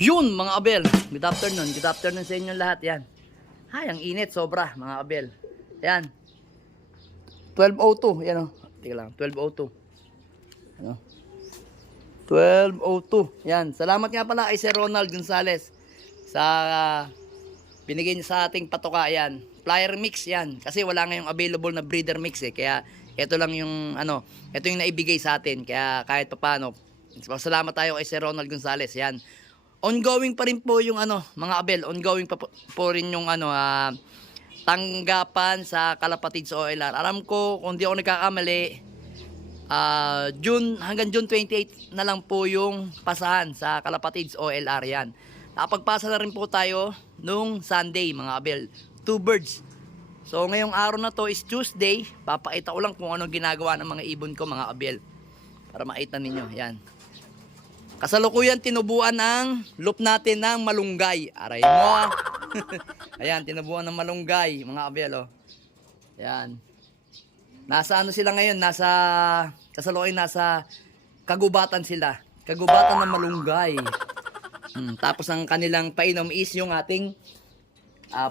Yun mga abel, good afternoon sa inyo lahat yan. Ay, ang init sobra mga abel. Yan, 12:02, yan o, tika lang, 12:02. Ano? 12:02, yan. Salamat nga pala kay Sir Ronald Gonzales sa binigay niya sa ating patoka yan. Flyer mix yan, kasi wala ngayong available na breeder mix eh. Kaya ito lang yung ano, ito yung naibigay sa atin. Kaya kahit paano, salamat tayo kay Sir Ronald Gonzales yan. Ongoing pa rin po yung ano, mga abel, ongoing pa po rin yung ano, tanggapan sa Kalapatids OLR. Alam ko, kung di ako nagkakamali, hanggang June 28 na lang po yung pasahan sa Kalapatids OLR yan. Nakapagpasa na rin po tayo nung Sunday, mga abel. 2 birds. So, ngayong araw na to is Tuesday. Papakita ko lang kung anong ginagawa ng mga ibon ko, mga abel. Para makita ninyo, yan. Kasalukuyan tinubuan ang loop natin ng malunggay. Aray mo. Ayan, tinubuan ng malunggay, mga abel, oh. Ayan. Nasa ano sila ngayon? Kasalukuyan nasa kagubatan sila. Kagubatan ng malunggay. Tapos ang kanilang painom is yung ating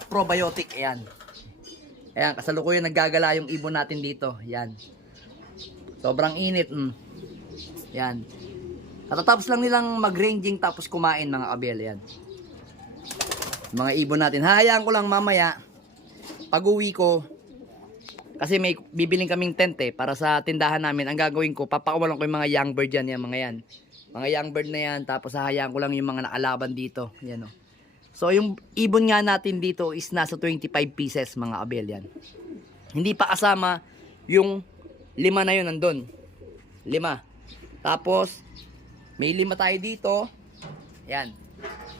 probiotic. Ayan. Ayan, kasalukuyan naggagala yung ibon natin dito. Ayan. Sobrang init. Ayan. Katatapos lang nilang mag-ranging tapos kumain, mga abel. Yan. Mga ibon natin. Hahayaan ko lang mamaya pag uwi ko. Kasi may bibiling kaming tent eh, para sa tindahan namin. Ang gagawin ko, papakawalan ko yung mga young bird yan. Mga yan. Mga young bird na yan. Tapos hahayaan ko lang yung mga nakalaban dito. Yan, oh. So yung ibon nga natin dito is nasa 25 pieces, mga abel. Yan. Hindi pa kasama yung 5 na yun nandun. 5. Tapos may 5 tayo dito. Yan.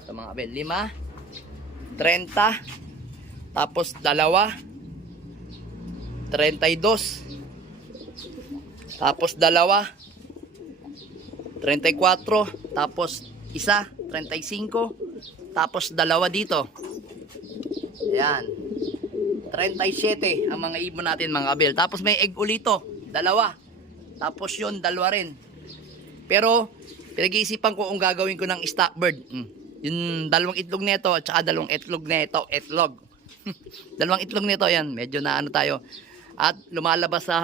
Ito mga abel. 5. 30. Tapos 2. 32. Tapos 2. 34. Tapos 1. 35. Tapos 2 dito. Yan. 37 ang mga ibon natin, mga abel. Tapos may egg ulito. 2. Tapos yun, 2 rin. Pero pinag-iisipan ko kung gagawin ko ng stock bird. Yung 2 itlog nito at saka 2 itlog nito. Itlog. 2 itlog nito, yan. Medyo na ano tayo. At lumalabas sa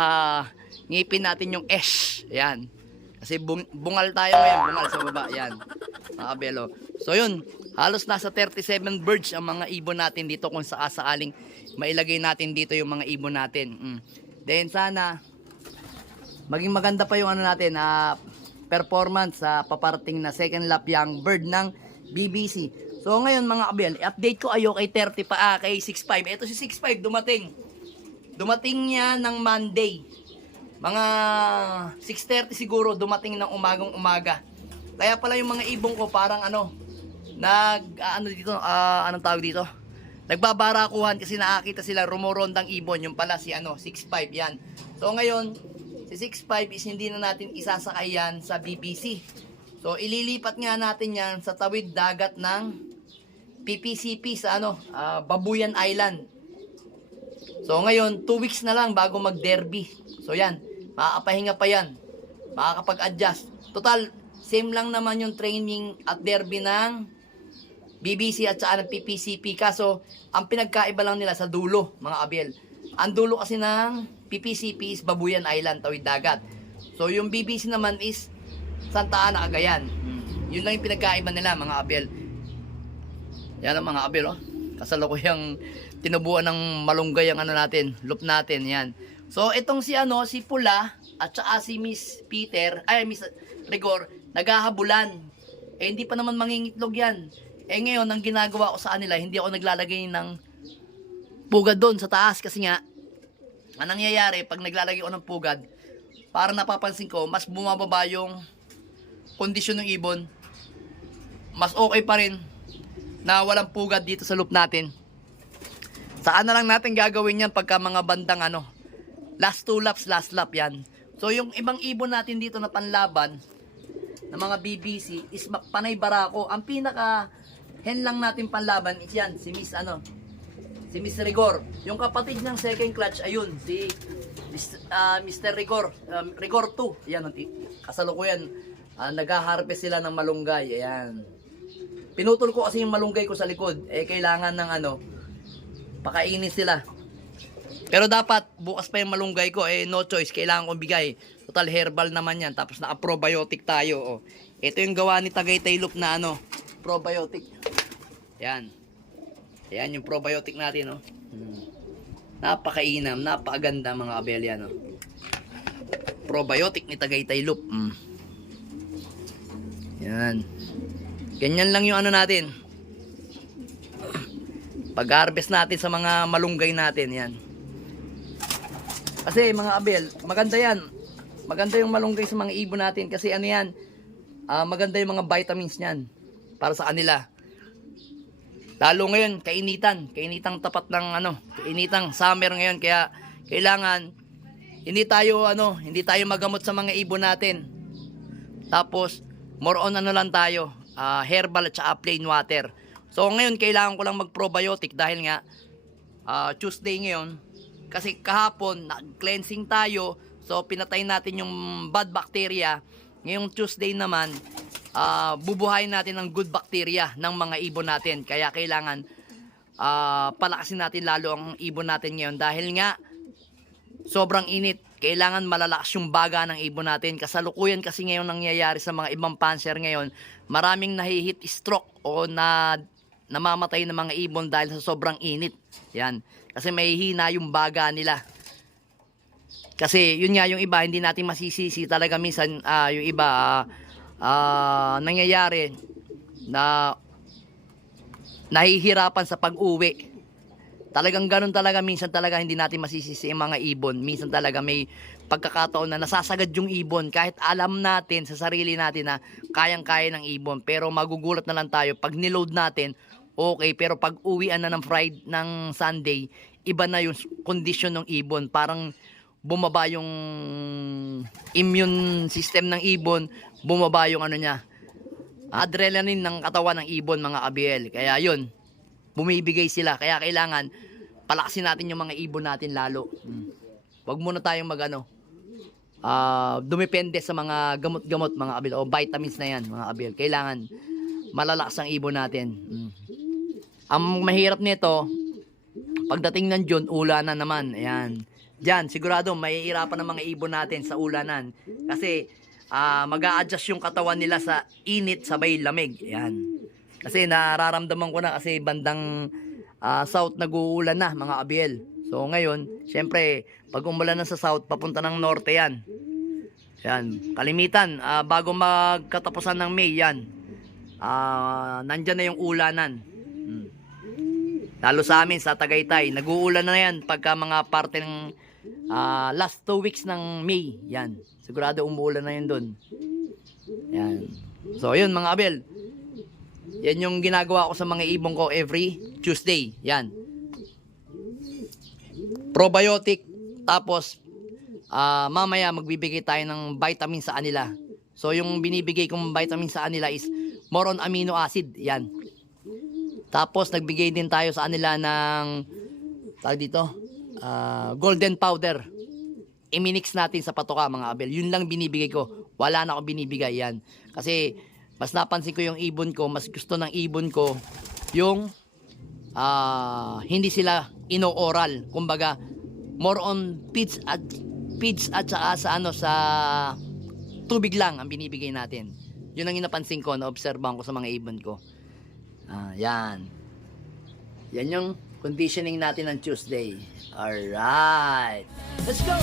ngipin natin yung S. Yan. Kasi bungal tayo ngayon. Bungal sa baba. Yan. Mga abelo. So yun. Halos nasa 37 birds ang mga ibon natin dito kung saaling mailagay natin dito yung mga ibon natin. Then sana maging maganda pa yung ano natin performance sa paparating na second lap young bird ng BBC. So ngayon, mga abel, update ko ayo kay 30 pa kay 65. Ito si 65 dumating. Dumating niya ng Monday. Mga 6:30 siguro dumating ng umaga. Kaya pala yung mga ibon ko parang ano anong tawag dito? Nagbabarakuhan kasi nakakita sila rumorondang ibon, yung pala si 65 yan. So ngayon, si 65 is hindi na natin isasakay yan sa BBC. So ililipat nga natin yan sa tawid dagat ng PPCP sa Babuyan Island. So ngayon, 2 weeks na lang bago mag-derby. So yan, makakapahinga pa yan. Makakapag-adjust. Total, same lang naman yung training at derby ng BBC at saka ng PPCP. Kaso, ang pinagkaiba lang nila sa dulo, mga abel. Ang dulo kasi ng PPCP is Babuyan Island, tawid dagat. So, yung BBC naman is Santa Ana, Cagayan. Yun lang yung pinagkaiba nila, mga abel. Yan ang mga abel, oh. Kasalukuyang tinubuan ng malunggay ang natin, loop natin, yan. So, itong si Pula at saka si Miss Rigor, naghahabulan. Eh, hindi pa naman mangingitlog yan. Eh, ngayon, ang ginagawa ko sa kanila, hindi ako naglalagay ng pugad doon sa taas. Kasi nga, ang nangyayari, pag naglalagay ako ng pugad, para napapansin ko, mas bumababa yung kondisyon ng ibon. Mas okay pa rin na walang pugad dito sa loop natin. Saan na lang natin gagawin yan pagka mga bandang last 2 laps, last lap yan. So yung ibang ibon natin dito na panlaban na mga BBC is panay barako. Ang pinaka hen lang natin panlaban is yan, si Miss Rigor. Yung kapatid ng second clutch ayun, si Mr. Rigor, Rigor 2. Ayan, kasalukuyan nag-harvest sila ng malunggay. Ayan. Pinutol ko kasi yung malunggay ko sa likod. Eh, kailangan ng pakainin sila. Pero dapat, bukas pa yung malunggay ko, no choice, kailangan kong bigay. Total herbal naman yan, tapos naka-probiotic tayo. Oh. Ito yung gawa ni Tagaytay Loop na probiotic. Yan. Yan yung probiotic natin, Napakainam, napakaganda mga kabel yan, Probiotic ni Tagaytay Loop. Yan. Ganyan lang yung natin. Pag-harvest natin sa mga malunggay natin, yan. Kasi mga abel, maganda yan. Maganda yung malunggay sa mga ibon natin kasi yan, maganda yung mga vitamins niyan para sa kanila. Lalo ngayon, kainitang tapat ng kainitang summer ngayon, kaya kailangan hindi tayo magamot sa mga ibon natin. Tapos more on lang tayo, herbal at saka plain water. So ngayon kailangan ko lang mag-probiotic dahil nga Tuesday ngayon. Kasi kahapon, nag-cleansing tayo. So, pinatay natin yung bad bacteria. Ngayong Tuesday naman, bubuhayin natin ng good bacteria ng mga ibon natin. Kaya kailangan palakasin natin lalo ang ibon natin ngayon. Dahil nga, sobrang init. Kailangan malalakas yung baga ng ibon natin. Kasalukuyan kasi ngayon nangyayari sa mga ibang panser ngayon. Maraming nahihit stroke o namamatay ng mga ibon dahil sa sobrang init. Yan. Kasi may hina yung baga nila. Kasi yun nga yung iba, hindi natin masisisi talaga minsan yung iba nangyayari na nahihirapan sa pag-uwi. Talagang ganun talaga, minsan talaga hindi natin masisisi yung mga ibon. Minsan talaga may pagkakataon na nasasagad yung ibon kahit alam natin sa sarili natin na kayang-kaya ng ibon. Pero magugulat na lang tayo pag niload natin. Okay, pero pag uwian na ng Friday, ng Sunday, iba na yung condition ng ibon. Parang bumaba yung immune system ng ibon, bumaba yung adrenaline ng katawan ng ibon, mga kabiel. Kaya yun, bumibigay sila. Kaya kailangan palakasin natin yung mga ibon natin lalo. Wag muna tayong dumepende sa mga gamot-gamot, mga kabiel, o vitamins na yan, mga kabiel. Kailangan malalakas ang ibon natin. Ang mahirap nito, pagdating ng June, ulanan naman. Ayan. Diyan, sigurado mahihirapan ng mga ibon natin sa ulanan. Kasi mag-a-adjust yung katawan nila sa init sabay lamig. Ayan. Kasi nararamdaman ko na kasi bandang south nag-uulan na, mga kabiel. So ngayon, syempre, pag umulan na sa south, papunta ng norte yan. Ayan. Kalimitan, bago magkatapusan ng May, yan. Nandyan na yung ulanan. Lalo sa amin sa Tagaytay, nag-uulan na yan pagka mga parte ng last 2 weeks ng May. Yan, sigurado umuulan na yun dun. Yan. So yun mga abel, yan yung ginagawa ko sa mga ibon ko every Tuesday. Yan, probiotic. Tapos mamaya magbibigay tayo ng vitamin sa kanila. So yung binibigay kong vitamin sa kanila is more on amino acid. Yan. Tapos nagbigay din tayo sa kanila ng golden powder. I-mix natin sa patoka, mga abel. Yun lang binibigay ko. Wala na akong binibigay yan. Kasi mas napansin ko yung ibon ko, mas gusto ng ibon ko yung hindi sila ino-oral. Kumbaga, more on feeds at saka sa tubig lang ang binibigay natin. Yun ang napansin ko, na-obserbahan ko sa mga ibon ko. Yan. Yan yung conditioning natin ng Tuesday. Alright. Let's go!